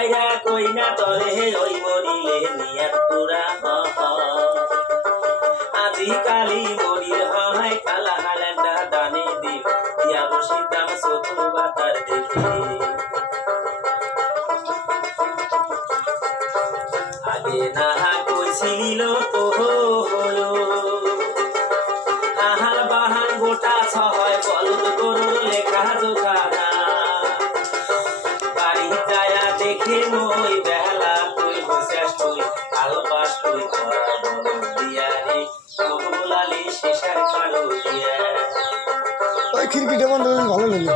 যাইয়া কই না তরে ওই মরিলে নিয়াত পুরা আজিকালি মরির হয় কালা হালেন্ডা দানে দিব দিয়া বসিতাম চতুর বাতার দেখে আগে না কইছিল তো হলো আহাল বাহাল গোটা ছয় বলদ গরুর লেখা জোখা না বাড়ি যায়া দেখে মই বেলা তুই বসেস তুই আলো পাস তুই দিয়া রে বলালি শেষার কালো দিয়া ওই খিড়কিটা বন্ধ করে ভালো লাগে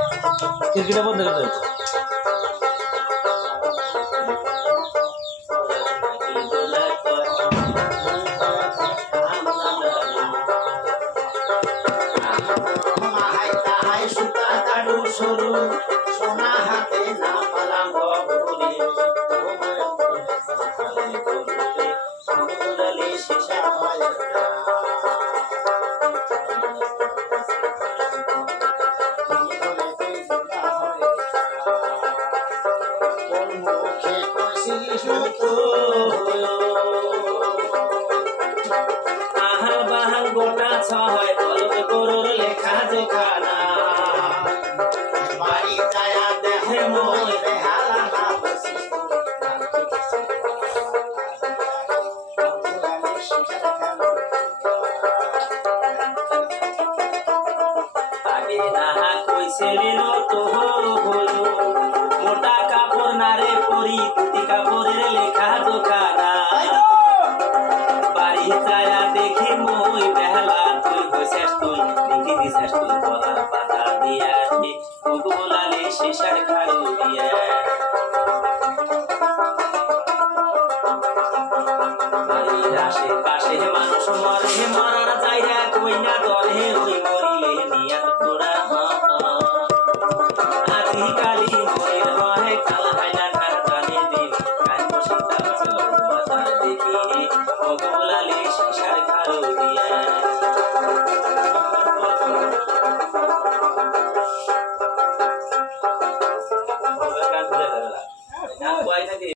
খিড়কিটা বন্ধ করে সোনা হাতে না পালাম বলে শেষা হয় আহাল বাহাল গোটা ছয় বলদ গরুর লেখা জোখা না বাড়ি যায়া দেখে মই বেহালা না বসিস আগে না কইছিল তো হলো মোটা কাপড় নারে পরি পুঁতি কাপড়ের লেখা দোকানা বাড়ি যায়া দেখে মই বেহালা তুই হইছিস তুই দেখি দিছিস তুই গলার পাতা দিয়া বলালে শেষার খাড়ু দিয়া